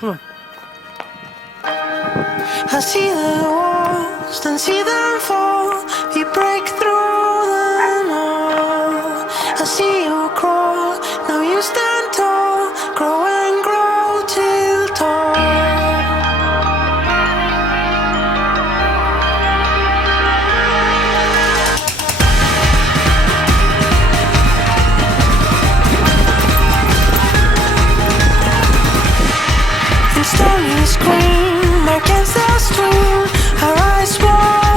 I see the walls, then see them fall. We break through them all. I see you crawl, now you stand tall. Grow and grow till tall. And stormy scream against the stream. Our eyes wide.